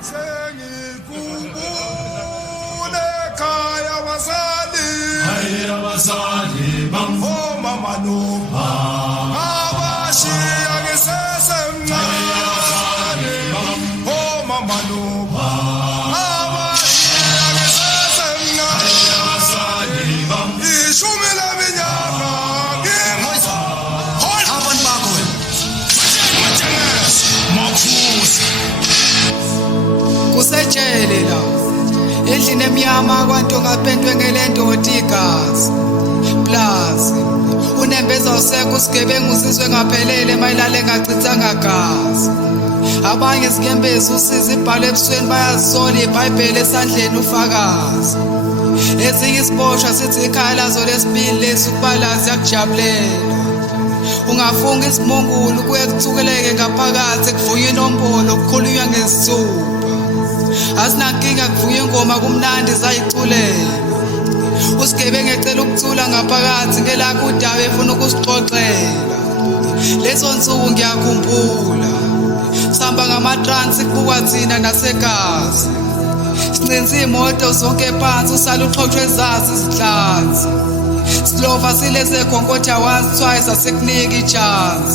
Sengikhumbule ekhaya abazali bam mama no abashiya ngisesemncane mama no abashiya ngisesemncane ishumi leminyaka abantu bakho makhusi kusejele la endlini emnyama abantu ngaphendwe ngelendoda igazi plus unembeza usekho usigebengu uzizwe ngaphelele mayilale ngachithanga gazi abanye sikembezi usiza ibhalo ebusweni bayazisola iBhayibheli esandleni ufakazi ezinye isiboshwa sithi ikhaya lazo lesibili lesukubalazi yakujabulela ungafunga isimongulu kuye kuthukeleke ngaphakathi kuvunywa inombolo kukhulunywa ngesithupha asinankinga kuvunywa ingoma kumnandi zayiculela usigebengu ecela ukuthula ngaphakathi ngelakho udaba efuna ukusixoxela lezo nsuku ngiyakhumbula sihamba ngamatrans kubuka thina nasegazi sincenza imoto zonke phansi usala uxhoxhwe ezazi izihlanzi silova sileze khonkotha once twice asekunika ichance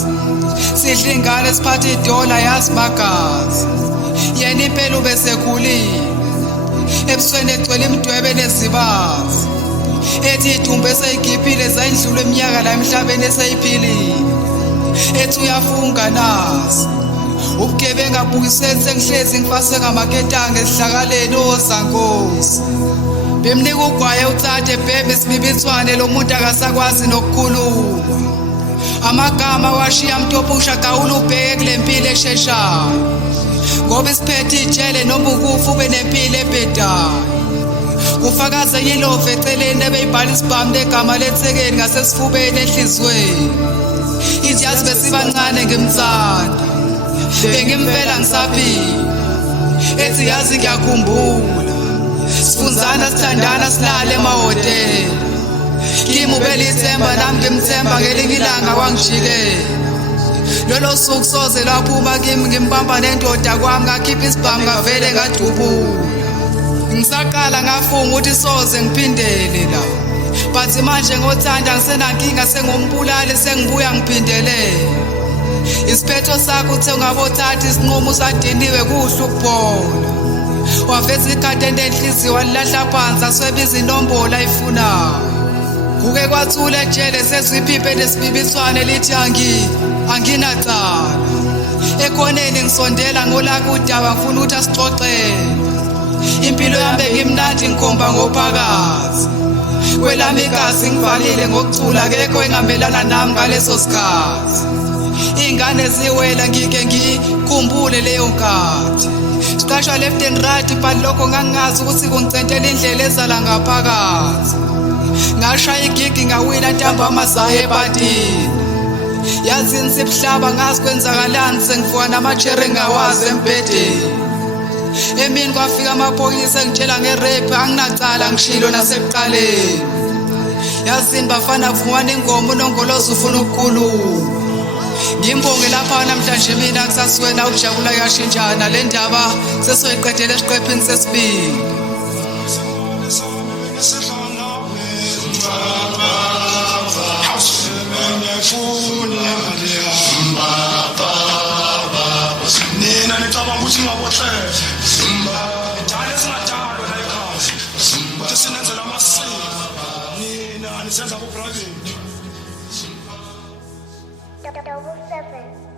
sidla ingane siphatha idola yazi magazi yena impela ubesekhulile ebusweni egcwele imidwebe nezibazi ethi idumbe eseyigibhile zayindlula eminyaka la emhlabeni eseyiphilile ethi uyafunga nazi ubugebengu abukiseni sengihlezi ngifase ngamaketanga esihlakaleni ozankosi bemnika ugwaye uthathe bhebe sibibithwane lo muntu akasakwazi nokukhuluma amagama washiya mtopusha gawula ubheke kule mpilo esheshayo ngoba isiphethe ijele noma ukufa ube nempilo ebhedayo ufakaze yilove eceleni ebeyibhala isibhamu negama lethekeni ngasesifubeni enhliziyweni iziyazi besibancane ngimthanda bengimfela ngisaphila ethi yazi ngiyakhumbula sifunzana sithandana silale emahhotela kimi ubelithemba nami ngimthemba ngelinye ilanga kwangishikela lolo suku soze lwaphuma kimi ngimbamba nendoda kwami ngakhipha isibhamu ngavele ngadubula ngisaqala ngafunga ukuthi soze ngiphindele la but manje ngothanda ngisenankinga sengumbulali sengibuya ngiphindelela isiphetho sakho uthe ungabothatha isinqumo usadiniwe kuhle ukubona waveza ikhadi enhliziyo walilahla phansi aswebiza inombolo ayifunayo kuke kwathula ejele sezwiphiphe nesibibiswane lithi anginacala ekhoneni ngisondela ngolaka udaba ngifuna ukuthi asixoxele impilo yami ngimnandi ngikhomba ngophakathi kwelami igazi ngivalile ngokuthula kekho engamelana nami ngaleso sikhathi ingane ziwela ngike ngikhumbule leyo nkathi siqashwa left and right but lokho ngangazi ukuthi kungicentela indlela ezala ngaphakathi ngashaya igigi ngawina ntambama zayo ebadini yazi nisibuhlaba ngazi kwenzakalani sengivuka namachere ngawazi embhedeni emini kwafika amaphoyisa engitshela ngerephu anginacala ngishilo nasekuqaleni yazini bafana vumana ingoma unongolozi ufuna ukukhuluma ngimbonge lapha namhlanje mina kusasuwena ukujabula yashintshana le ndaba sesoyiqedela esiqephini sesibili nina nicabanga ukuthi ngingabotshela njalo singadalwa la ekhaya ukuthi sinenzela amasiko nina nisenza ku-private Double 7.